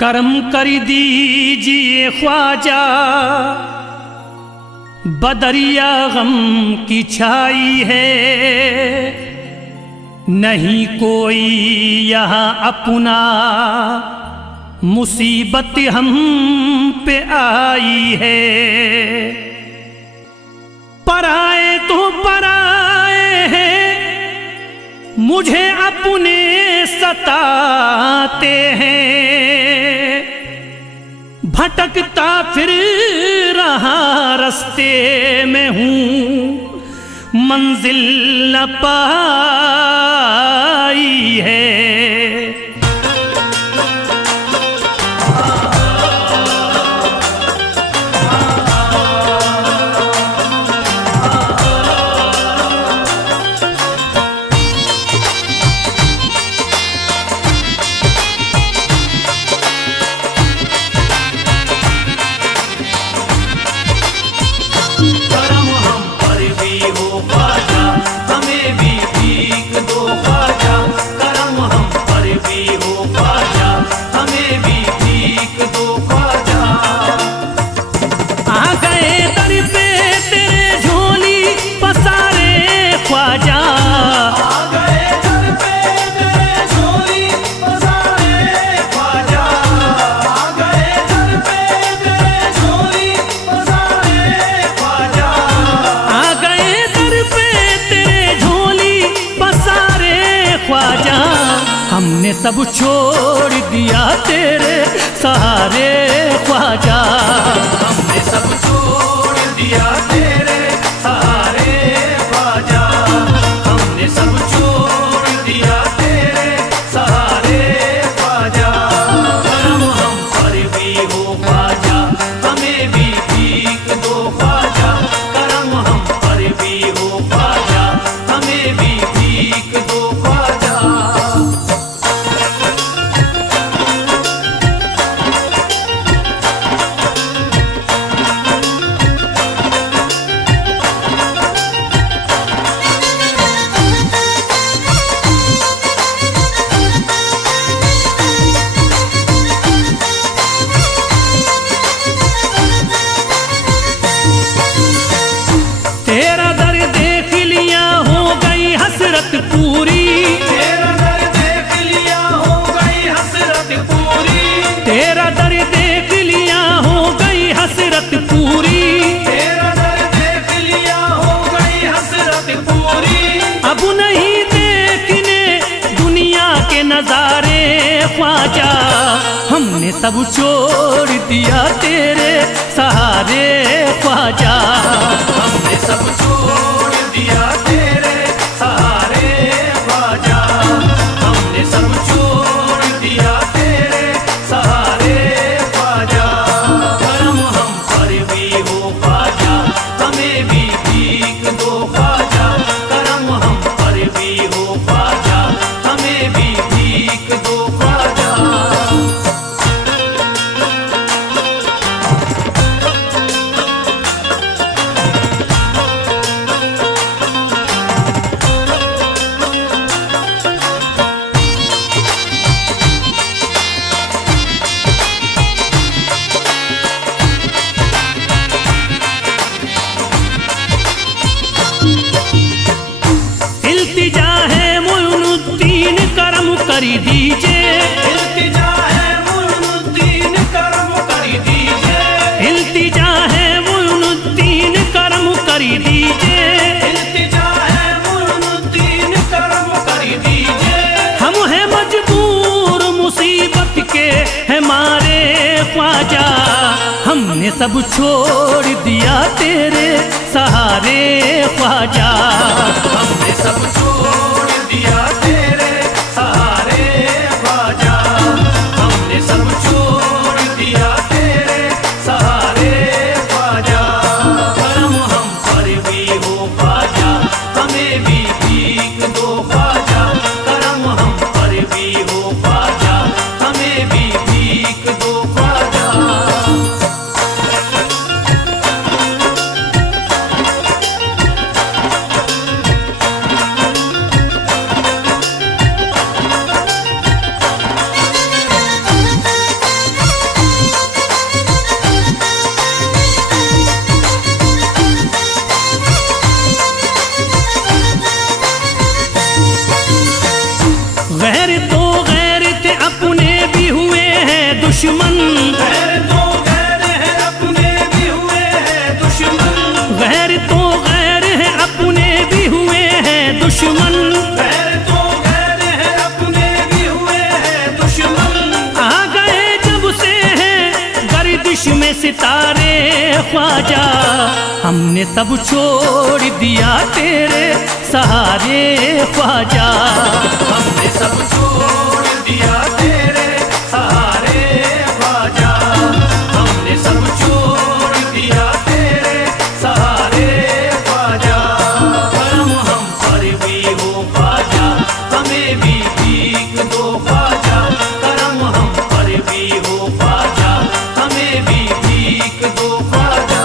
करम कर दीजिए ख्वाजा, बदरिया गम की छाई है, नहीं कोई यहाँ अपना, मुसीबत हम पे आई है। पराए तो पराए हैं, मुझे अपने सताते हैं, भटकता फिर रहा रास्ते में हूँ, मंजिल न पाई है। हमने सब छोड़ दिया तेरे सहारे ख्वाजा, हमने सब छोड़ दिया तेरे सहारे ख्वाजा, हमने सब छोड़ दिया तेरे सहारे ख्वाजा। करम हम पर भी हो ख्वाजा, हमें भी भीख दो ख्वाजा, करम हम पर भी हो ख्वाजा, हमें भी भीख दो ख्वाजा। पूरी तेरा दर देख लिया हो गई हसरत पूरी, तेरा दर देख लिया हो गई हसरत पूरी, तेरा दर देख लिया हो गई हसरत पूरी। अब नहीं देखने दुनिया के नजारे ख्वाजा, हमने सब छोड़ दिया तेरे सहारे ख्वाजा, हमने सब छोड़ दिया तेरे सहारे ख्वाजा, हमने सब छोड़ दिया तेरे सहारे ख्वाजा। करम हम पर भी हो ख्वाजा, हमें भी भीख दो ख्वाजा, करम हम पर भी हो ख्वाजा, हमें भी भीख दो ख्वाजा। इल्तिजा है मुइनुद्दीन करम कर दीजिए, इल्तिजा है मुइनुद्दीन करम कर दीजिए, इल्तिजा है मुइनुद्दीन करम कर दीजिए, इल्तिजा है मुइनुद्दीन करम कर दीजिए। हम हैं मजबूर मुसीबत के हमारे ख्वाजा, हमने सब छोड़ दिया तेरे सहारे ख्वाजा, हमने सब छोड़ दिया तेरे सहारे ख्वाजा, हमने सब छोड़ दिया तेरे सहारे ख्वाजा। करम हम पर भी हो ख्वाजा, हमें भी भीख दो ख्वाजा, करम हम पर भी हो ख्वाजा, हमें भी भीख दो ख्वाजा। तो गैर थे अपने भी हुए हैं दुश्मन, गैर तो गैर है अपने भी हुए हैं दुश्मन, गैर तो गैर है अपने भी हुए हैं दुश्मन। गैर तो गैर है अपने भी हुए हैं दुश्मन। आ गए जब से हैं गर्दिश में सितारे ख्वाजा, हमने सब छोड़ दिया तेरे सहारे ख्वाजा। हमने सब छोड़ दिया तेरे सहारे ख्वाजा, हमने सब छोड़ दिया तेरे सहारे ख्वाजा। करम हम पर भी हो ख्वाजा, हमें भी भीख दो ख्वाजा। करम हम पर भी हो ख्वाजा, हमें भी भीख दो ख्वाजा।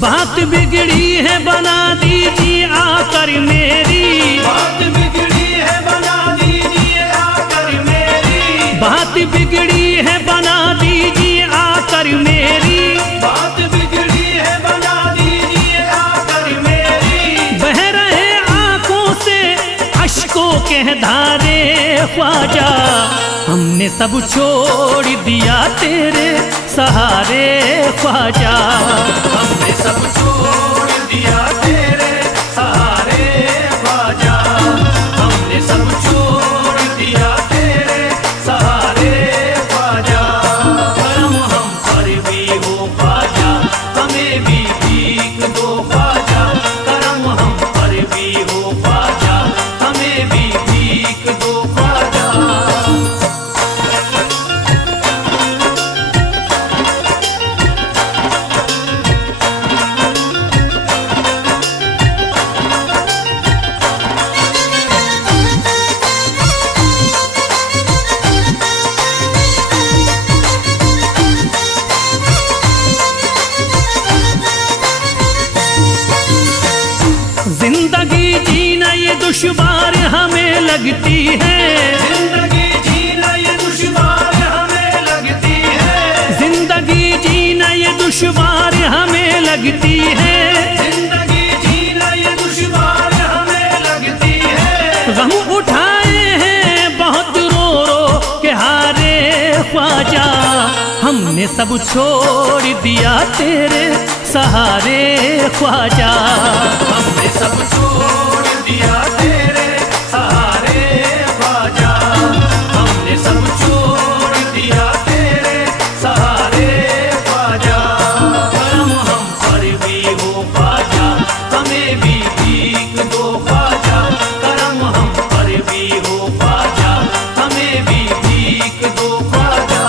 बात बिगड़ी है बना दीजिए आकर मेरी, बात बिगड़ी है बना दीजिए आकर मेरी, बात बिगड़ी है बना दीजिए आकर मेरी। बात बिगड़ी है बना दीजिए आकर मेरी। बह रहे आंखों से अश्कों के धारे ख्वाजा, हमने सब छोड़ दिया तेरे सहारे ख्वाजा। हमने सब छोड़ दिया तेरे सहारे ख्वाजा, हमने सब छोड़ दिया तेरे सहारे ख्वाजा। करम हम पर भी हो ख्वाजा, हमें भी भीख दो ख्वाजा। करम हम पर भी हो ख्वाजा, हमें भी भीख दो ख्वाजा। जिंदगी जीना ये दुश्वार हमें लगती है, जिंदगी जीना ये दुश्वार हमें लगती है, जिंदगी जीना ये दुश्वार हमें लगती है। जिंदगी जीना ये दुश्वार हमें लगती है। गम उठाए हैं बहुत रो रो के हारे ख्वाजा, हमने सब छोड़ दिया तेरे सहारे ख्वाजा। हमने सब छोड़ दिया तेरे सहारे ख्वाजा, हमने सब छोड़ दिया तेरे सहारे ख्वाजा। करम हम पर भी हो ख्वाजा, हमें भी भीख दो ख्वाजा। करम हम पर भी हो ख्वाजा, हमें भी भीख दो ख्वाजा।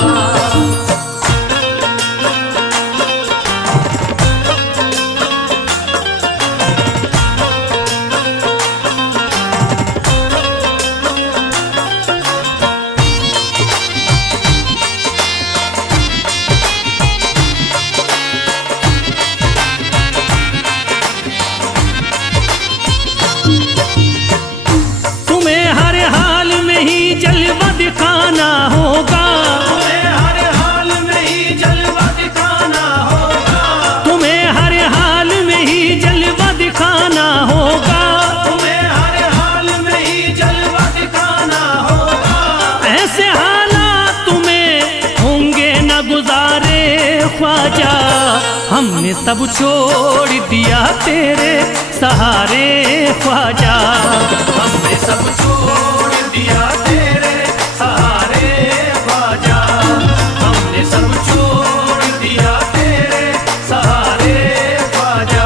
तुम्हें हर हाल में ही जलवा दिखाना होगा, तुम्हें हर हाल में ही जलवा दिखाना होगा। तुम्हें हर हाल में ही जलवा दिखाना होगा। तुम्हें हर हाल में ही जलवा दिखाना होगा। ऐसे हालात तुम्हें होंगे न गुजारे ख्वाजा, हमने सब छोड़ दिया तेरे सहारे ख्वाजा। हमने सब छोड़ दिया तेरे सहारे ख्वाजा, हमने सब छोड़ दिया तेरे सहारे ख्वाजा।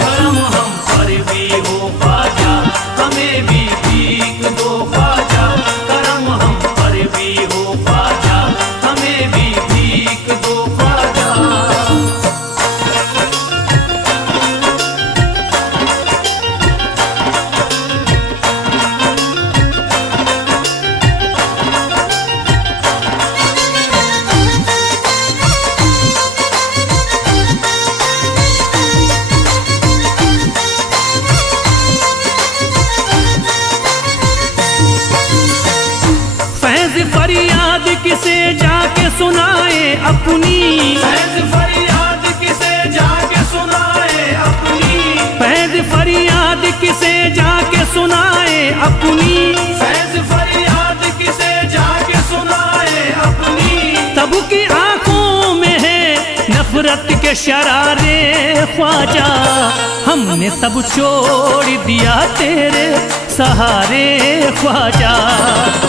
करम हम पर भी हो ख्वाजा, हमें भी भीख दो ख्वाजा। करम हम पर भी हो ख्वाजा, हमें भी भीख दो ख्वाजा। के शरारे ख्वाजा, हमने सब छोड़ दिया तेरे सहारे ख्वाजा।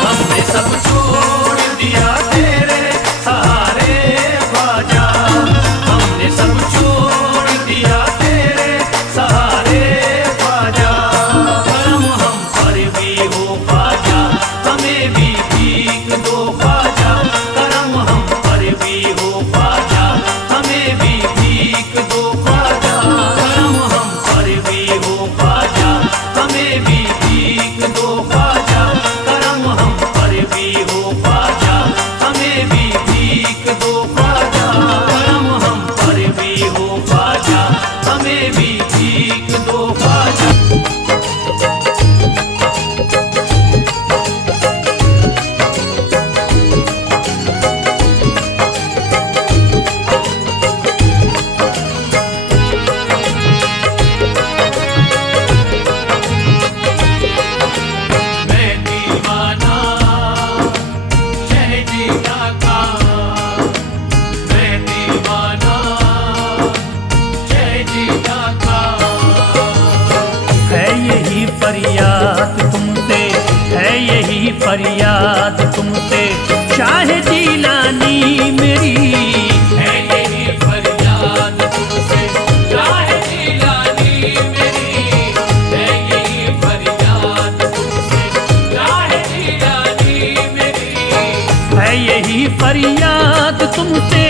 हमने सब छोड़ दिया तेरे सहारे ख्वाजा, हमने सब छोड़ दिया तेरे सहारे ख्वाजा। करम हम पर भी हो ख्वाजा, हमें भी भीख दो ख्वाजा। करम हम पर भी हो ख्वाजा, हमें भी भीख दो ख्वाजा। करम हम पर भी हो ख्वाजा, हमें भी भीख दो ख्वाजा। करम हम पर भी हो ख्वाजा, हमें भी भीख दो ख्वाजा। करम हम पर भी हो ख्वाजा, हमें भी भीख दो ख्वाजा। मैं दीवाना शहजीदा का, मैं दीवाना शहजीदा का। है यही फरियाद तुमसे, है यही फरियाद तुमसे शाह जीलानी मेरी। है यही फरियाद तुमसे शाह जीलानी मेरी। है यही फरियाद तुमसे शाह जीलानी मेरी। है यही फरियाद तुमसे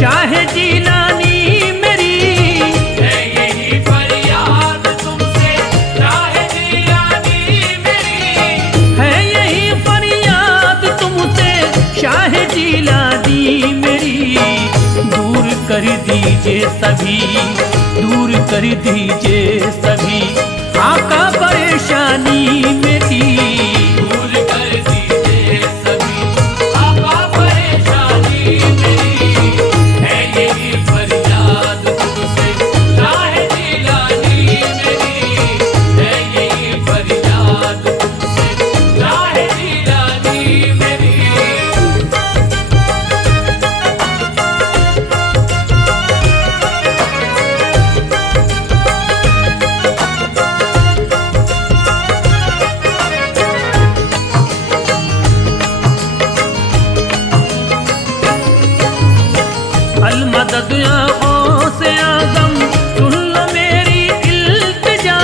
शाह जीलानी मेरी। है यही फरियाद तुमसे शाह जीलानी मेरी। है यही फरियाद तुमसे शाह जीलानी मेरी। दूर कर दीजिए सभी, दूर कर दीजिए सभी आका परेशानी मेरी। दूर कर दीजिए सभी आका परेशानी मेरी। है यही फरियाद तुमसे शाह जीलानी मेरी। है यही फरियाद तुमसे शाह जीलानी मेरी। अलमदद या गौसे आज़म सुन लो मेरी इल्तिजा।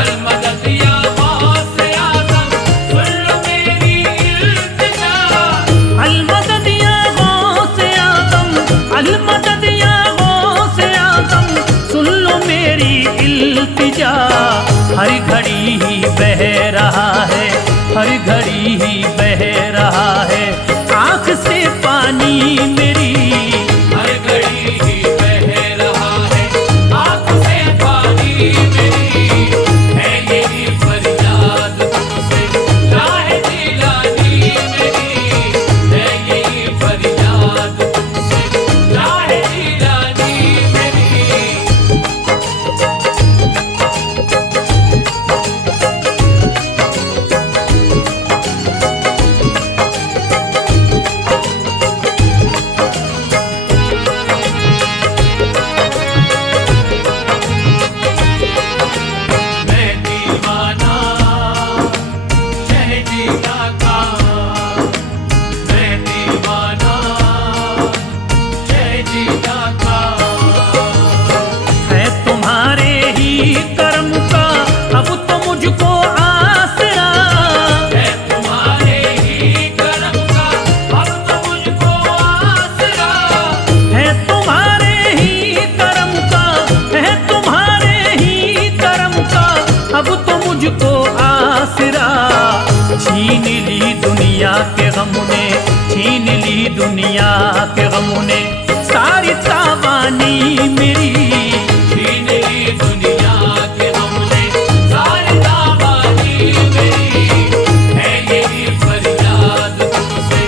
अलमदद या गौसे आज़म सुन लो मेरी इल्तिजा। अलमदद या गौसे आज़म, अलमदद या गौसे आज़म सुन लो मेरी इल्तिजा। हर घड़ी ही बह रहा है, हर घड़ी ही बह रहा है आँख से पानी मेरी। हर घड़ी ही बह रहा है आँख से पानी मेरी। है यही फरियाद तुमसे शाह जीलानी मेरी। है यही फरियाद तुमसे शाह जीलानी मेरी। मैं दीवाना शहजीदा का, मैं दीवाना शहजीदा का। है तुम्हारे ही कर्म का अब तो मुझको आसरा। है तुम्हारे ही करम का अब तो मुझको आसरा। है तुम्हारे ही कर्म का, है तुम्हारे ही कर्म का अब तो मुझको आसरा। छीन ली दुनिया के गम ने, छीन ली दुनिया के गम ने सारी तावानी मेरी। छीन ली दुनिया के हमने सारी तावानी मेरी। है यही फरियाद तुमसे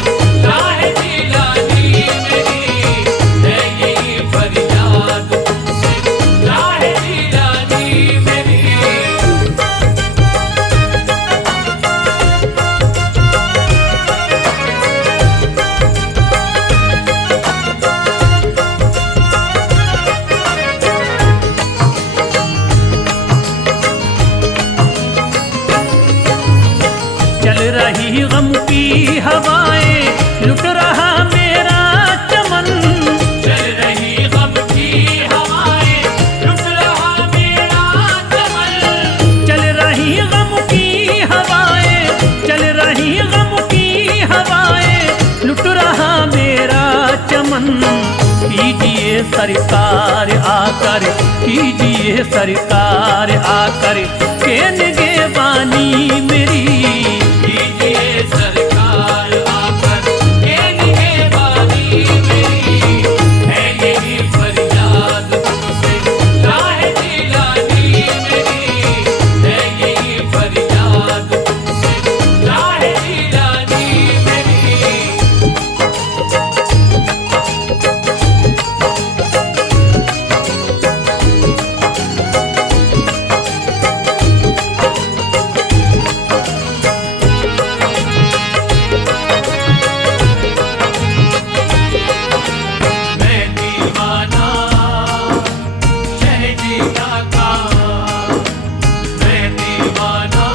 शाह जीलानी मेरी। है यही फरियाद तुमसे शाह जीलानी मेरी। सरकार आकर, कीजिए सरकार आकर, के निगे बानी मेरी। कीजिए सरकार आकर, के निगे बानी मेरी। है यही फरियाद तुमसे राहे जिलानी मेरी। है यही फरियाद तुमसे राहे जिलानी मेरी। मैं दीवाना शहजीदा का। मैं दीवाना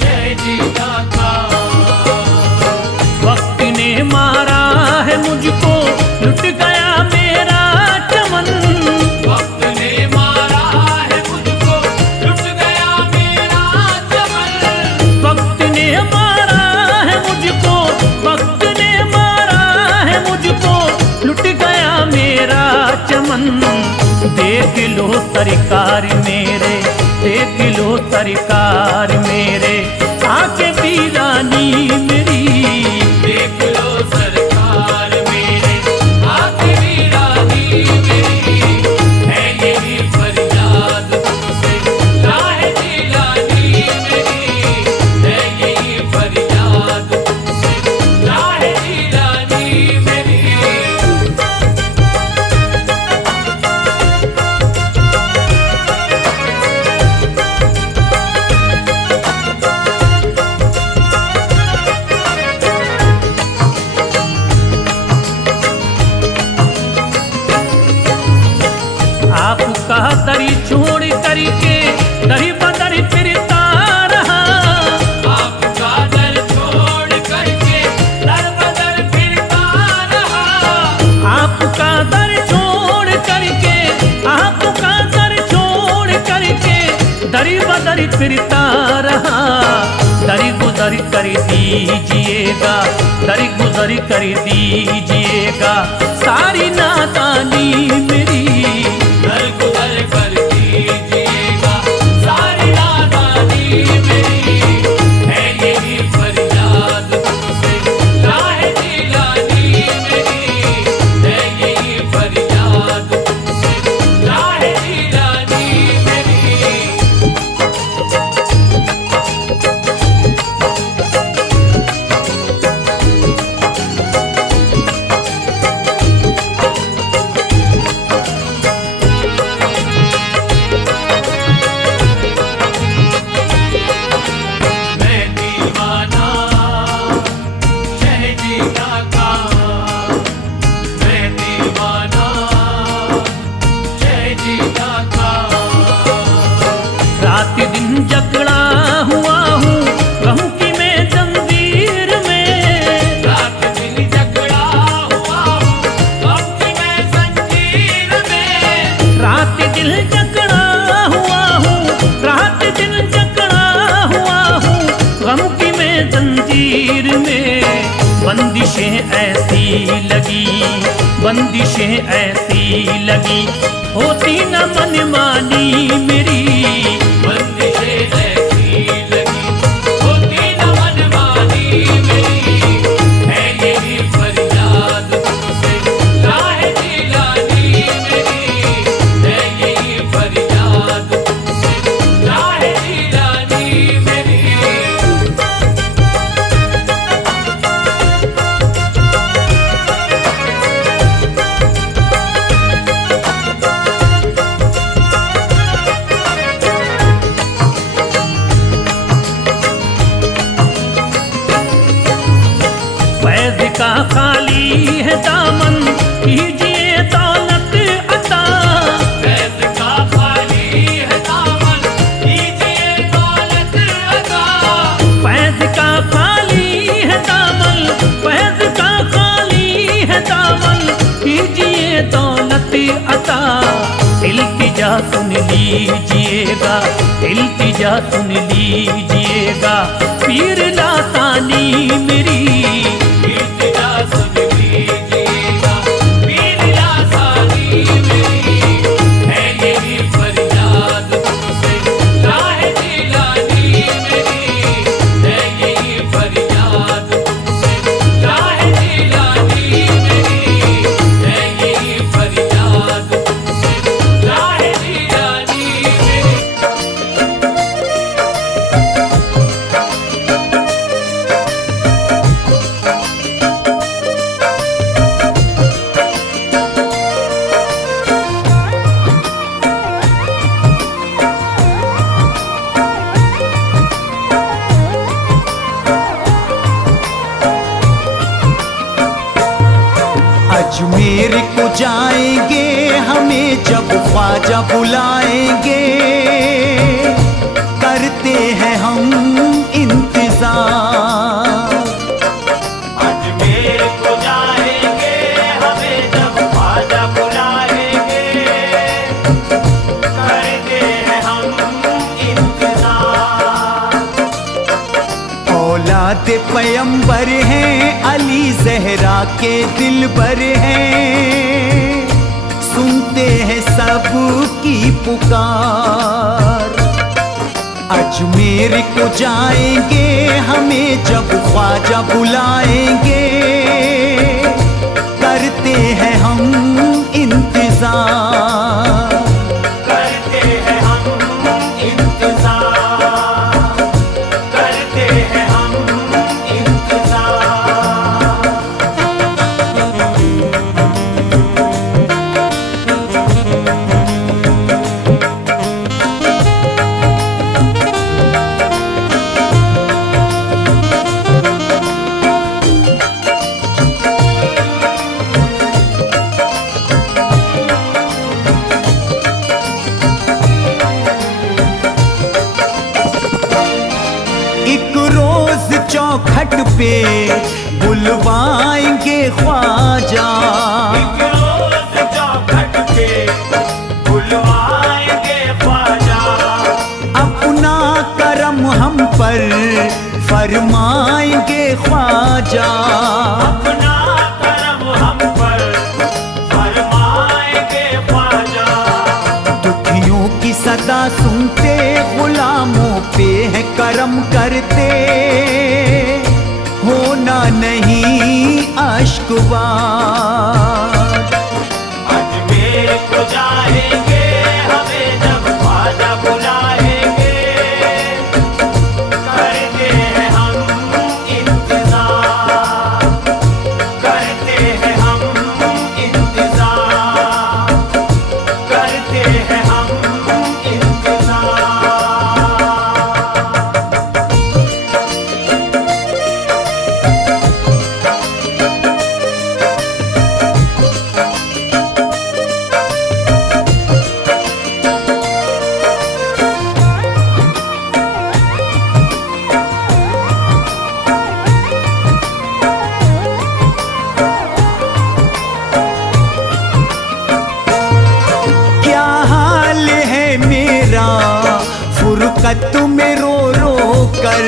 शहजीदा का। वक्त ने मारा है मुझको, लुट गया मेरा चमन। वक्त ने मारा है मुझको, लुट गया मेरा चमन। वक्त ने मारा है मुझको, वक्त ने मारा है मुझको, लुट गया मेरा चमन। देख लो सरकार मेरे, देख लो सरकार मेरे, आके वीरानी मेरी। देख लो सरकार मेरे, आखिरी रानी मेरी। है यही फरियाद तुमसे राहे जिलानी मेरी। है यही फरियाद तुमसे राहे जिलानी मेरी। आपका दरी छोड़ करके दरी बदरी फिरता रहा। आपका दर छोड़ करके दर बदर फिरता रहा। आपका दर छोड़ करके, आपका दर छोड़ करके, दरी बदरी फिरता रहा। दरी गुजर कर दीजिएगा, दरी गुजर कर दीजिएगा, सारी नादानी मेरी। दर गुजर कर दीजिएगा, सारी नादानी मेरी। है यही फरियाद तुमसे राहे जिलानी मेरी। है यही फरियाद तुमसे राहे जिलानी मेरी। मैं दीवाना शहजीदा का। मैं दीवाना शहजीदा का। रात दिन जकड़ा हुआ हूँ गम की मैं जंजीर में। रात दिन जकड़ा हुआ हूँ गम की मैं जंजीर में। रात दिल जकड़ा हुआ हूँ, रात दिल जकड़ा हुआ हूँ, गम की मैं जंजीर में। बंदिशें ऐसी लगी, बंदिशें ऐसी लगी, होती न मनमानी मेरी। बंदिशें ऐसी लगी, होती न मनमानी मेरी। है यही फरियाद तुमसे राहे जिलानी मेरी। है यही फरियाद तुमसे राहे जिलानी मेरी। फैज का खाली है दामन, कीजिए दौलत अता। फैज़ का खाली है दामन, कीजिए दौलत अता। फैज का खाली है दामन, फैज का खाली है दामन, कीजिए दौलत अता। इल्तिजा सुन लीजिएगा, इल्तिजा सुन लीजिएगा, पीर लासानी मेरी। इल्तिजा सुन लीजिएगा, पीर लासानी ख्वाजा बुलाएंगे, करते हैं हम इंतजार। अजमेर को जाएंगे हमें जब ख्वाजा बुलाएंगे, करते हैं हम इंतजार। औलाद पैगंबर हैं, अली ज़हरा के दिलबर हैं, सुनते हैं सबकी पुकार। अजमेर को जाएंगे हमें जब ख्वाजा बुलाएंगे, करते हैं हम इंतजार। करते हैं हम इंतजार, करते हैं हम इंतजार। एक रोज चौखट पे बुलवाएंगे ख्वाजा, एक रोज चौखट पे बुलवाएंगे ख्वाजा। अपना करम हम पर फरमाएंगे ख्वाजा। अपना करम हम पर फरमाएंगे ख्वाजा। दुखियों की सदा सुनते, गुलामों पे है करम करते, होना नहीं अश्कबार। अजमेर को जाएंगे हमें जब ख्वाजा बुलाएंगे, करते हैं हम इंतजार, करते हैं हम इंतजार, करते हैं हम इंतजार। क्या हाल है मेरा फुरकत में रो रो कर,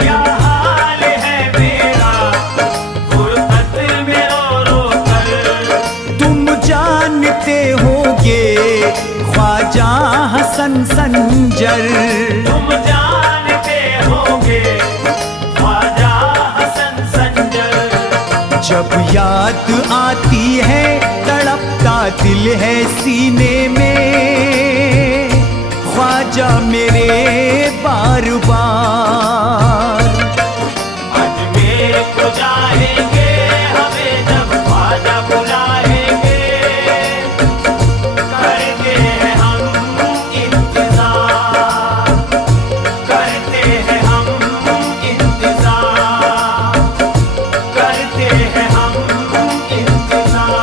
क्या हाल है मेरा फुरकत में रो रो कर। तुम जानते होगे ख्वाजा हसन संजर। तुम जानते होगे ख्वाजा हसन संजर। जब याद आती है तड़पता दिल है सीने में, ख्वाजा मेरे बार बार। अजमेर को जाएंगे हमें जब ख्वाजा बुलाएंगे, करते हैं हम इंतजार, करते हैं हम इंतजार, करते हैं हम इंतजार।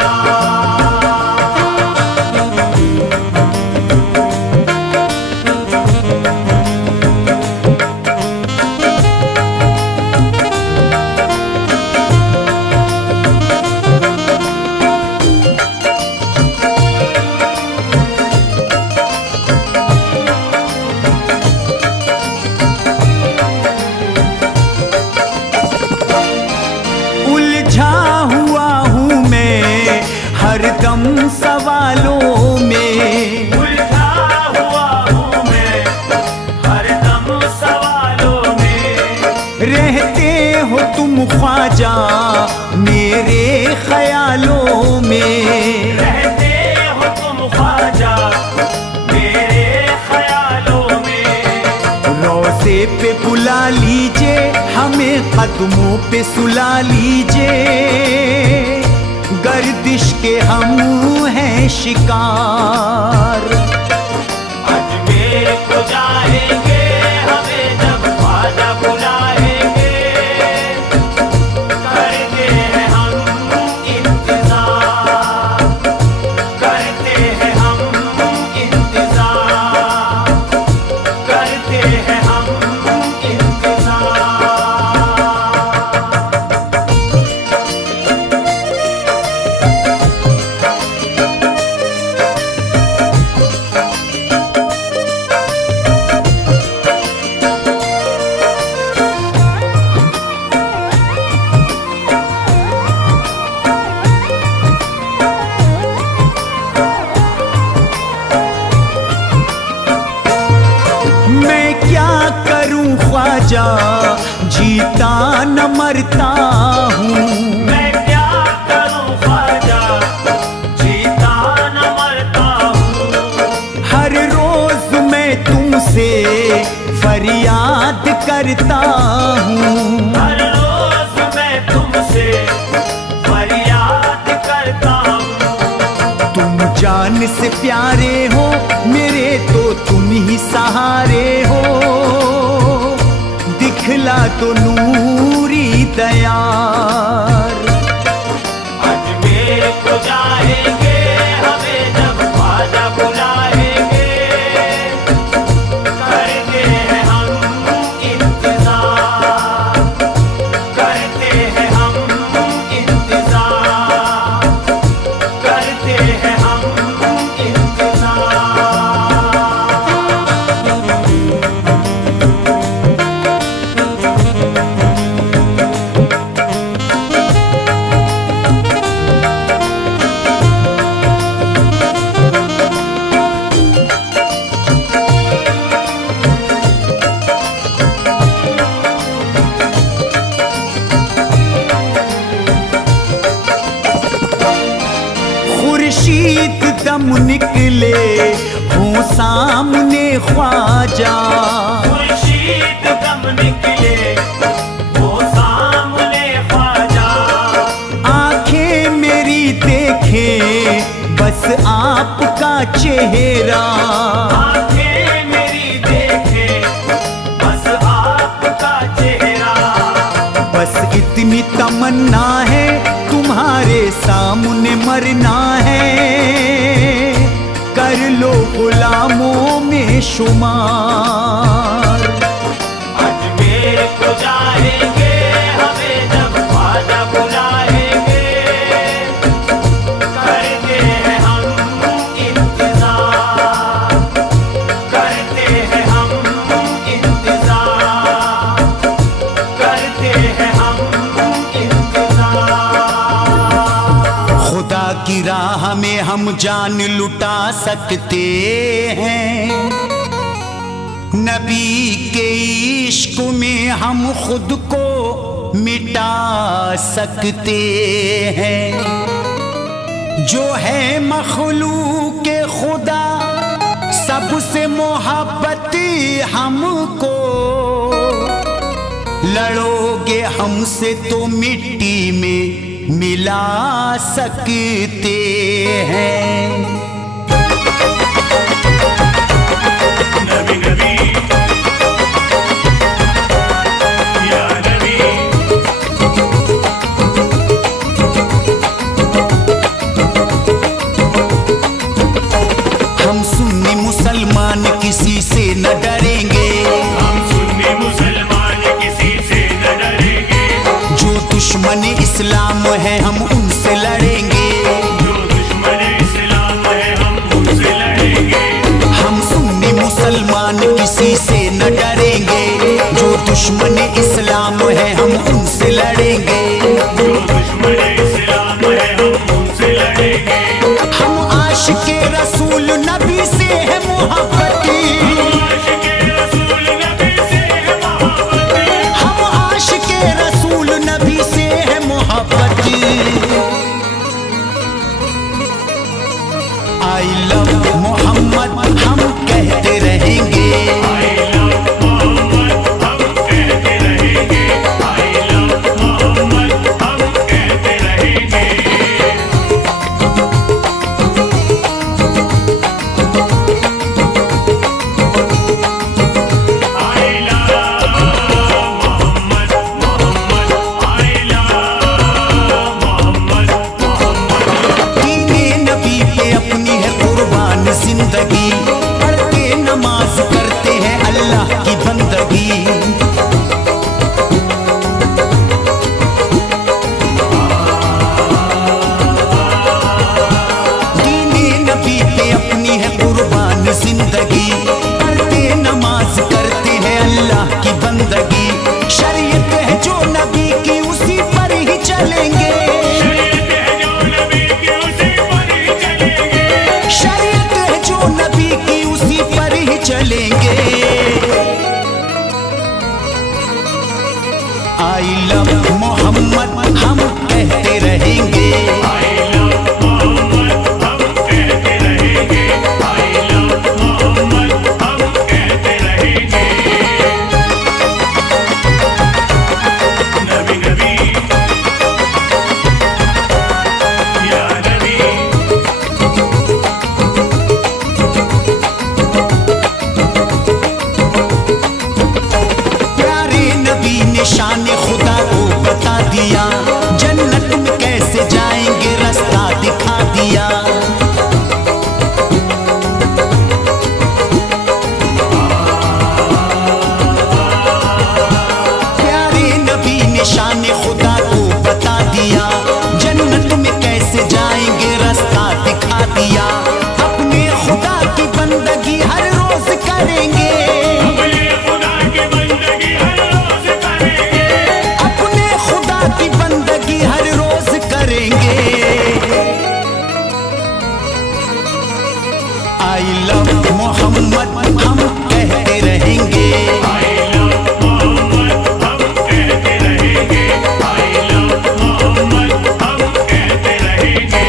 उलझा हुआ हूँ मैं हरदम सवालों में, उलझा हुआ हूँ मैं हरदम सवालों में। रहते हो तुम ख्वाजा मेरे ख्यालों में। रहते हो तुम ख्वाजा मेरे ख्यालों में। रोज़े पे बुला लीजिए हमें, कदमों पे सुला लीजिए, गर्दिश के हम हैं शिकार। अजमेर को जाएंगे हमें जब ख्वाजा बुलाएंगे, करते हैं हम इंतजार, करते हैं हम करता हूँ। हर रोज मैं तुमसे फरियाद करता हूँ। तुम जान से प्यारे हो मेरे, तो तुम ही सहारे हो। दिखला तो नूरी दयार। अजमेर को जाएंगे हमें जब ख्वाजा बुलाएंगे, करते हैं हम इंतजार, करते हैं हम इंतजार, करते हैं हम इंतजार। खुर्शीद दम निकले हो सामने ख्वाजा। खुर्शीद दम निकले वो सामने ख्वाजा। आंखें मेरी देखे बस आपका चेहरा। आंखें मेरी देखे बस आपका चेहरा। बस इतनी तमन्ना है तुम्हारे सामने मरना है। कर लो गुलामों में शुमार। अजमेर को जाएंगे हमें जब ख्वाजा बुलाएंगे, करते हैं हम इंतजार, करते हैं हम इंतजार, करते हैं हम इंतजार। खुदा की राह में हम जान लुटा सकते हैं। नबी के इश्क में हम खुद को मिटा सकते हैं। जो है मखलूक खुदा सबसे मोहब्बत हमको। लड़ोगे हमसे तो मिट्टी में मिला सकते हैं। नबी नबी या नबी। हम सुन्नी मुसलमान किसी से न डरेंगे। हम सुन्नी मुसलमान किसी से न डरेंगे। जो दुश्मन इस्लाम है हम उनसे लड़ेंगे। जो दुश्मन इस्लाम है हम उनसे लड़ेंगे। हम सुन्नी मुसलमान किसी से न डरेंगे। जो दुश्मन इस्लाम है हम उनसे लड़ेंगे। जो दुश्मन इस्लाम है हम उनसे लड़ेंगे। हम आशिके रसूल नबी से है मोहब्बती। आशिके रसूल नबी से है मोहब्बती। हम आशिके रसूल नबी से है मोहब्बती। आई लव मोहम्मद हम कहते रहेंगे। I love मोहम्मद हम कहते रहेंगे। I love मोहम्मद हम कहते रहेंगे। I love Mohammad Mohammad I love Mohammad Mohammad. दीने नबी पे अपनी है कुर्बान जिंदगी। पढ़ते नमाज करते हैं अल्लाह की बंदगी। दीने नबी पे अपनी है कुर्बान जिंदगी। पढ़ते नमाज करते हैं अल्लाह की बंदगी। शरीयत है जो नबी की उसी पर ही चलेंगे। शरीयत है जो नबी की उसी पर ही चलेंगे। शरीयत है जो नबी की उसी पर ही चलेंगे। आई लव मोहम्मद हम कहते रहेंगे। I love मोहम्मद हम कहते रहेंगे। आई लव मोहम्मद हम कहते रहेंगे। I love मोहम्मद हम कहते रहेंगे। I love मोहम्मद हम कहते रहेंगे।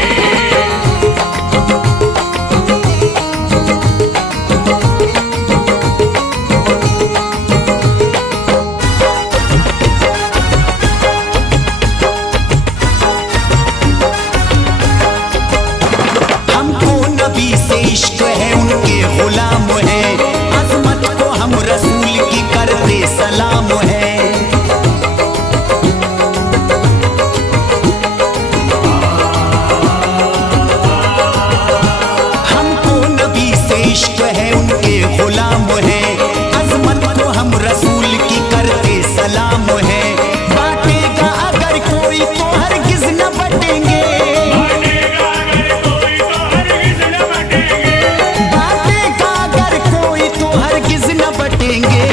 हमको नबी से इश्क है, उनके गुलाम है, अजमत को हम रसूल की करते सलाम है। हमको नबी से इश्क है, उनके गुलाम है, अजमत को हम रसूल की करते सलाम है। बांटेगा अगर कोई तो हरगिज न बटेंगे, बांटेगा अगर कोई तो हरगिज़ न बटेंगे। बांटेगा अगर कोई तो हरगिज न बटेंगे।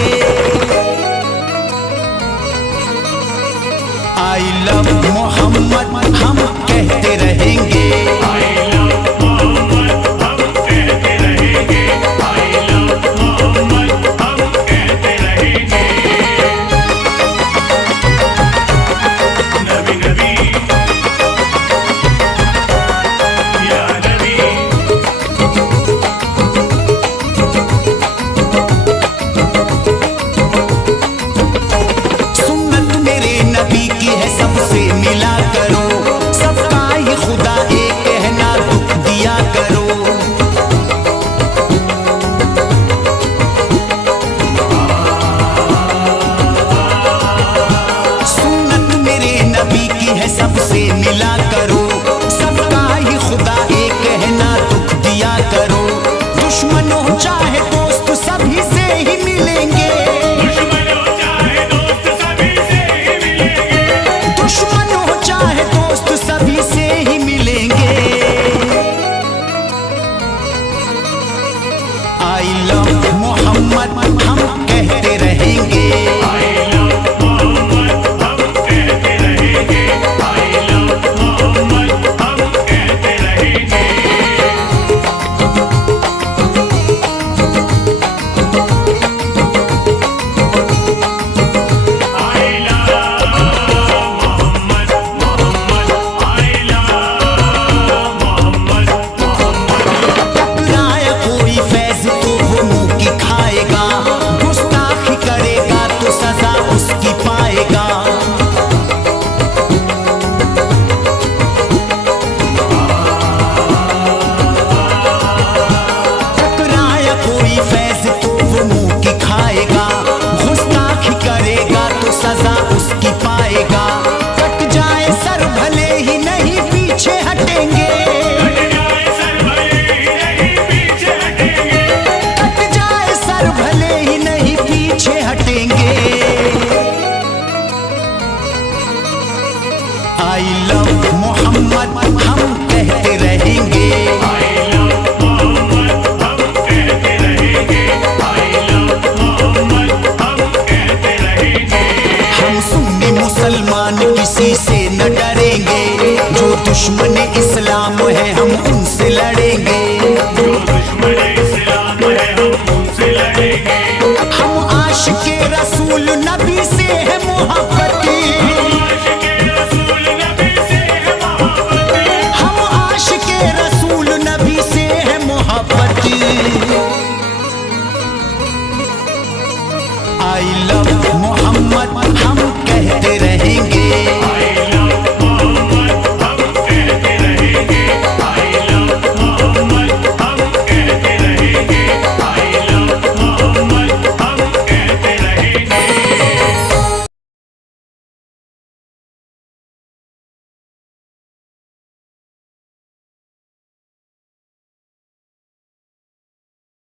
आई लव मोहम्मद हम कहते रहेंगे। I love मोहम्मद हम कहते रहेंगे। I love मोहम्मद हम कहते रहेंगे। नबी नबी या नबी। सुन्नत मेरे नबी की है, सबसे मिला करो, सबका ही खुदा एक है, ना दुख दिया करो। सुन्नत मेरे नबी की है, सबसे मिला करो, सबका ही खुदा एक है, ना दुख दिया करो। दुश्मन हो चाहे दोस्त सभी से ही मिलेंगे, दुश्मन हो चाहे दोस्त सभी से ही मिलेंगे। दुश्मन हो चाहे दोस्त सभी से ही मिलेंगे। I love Mohammad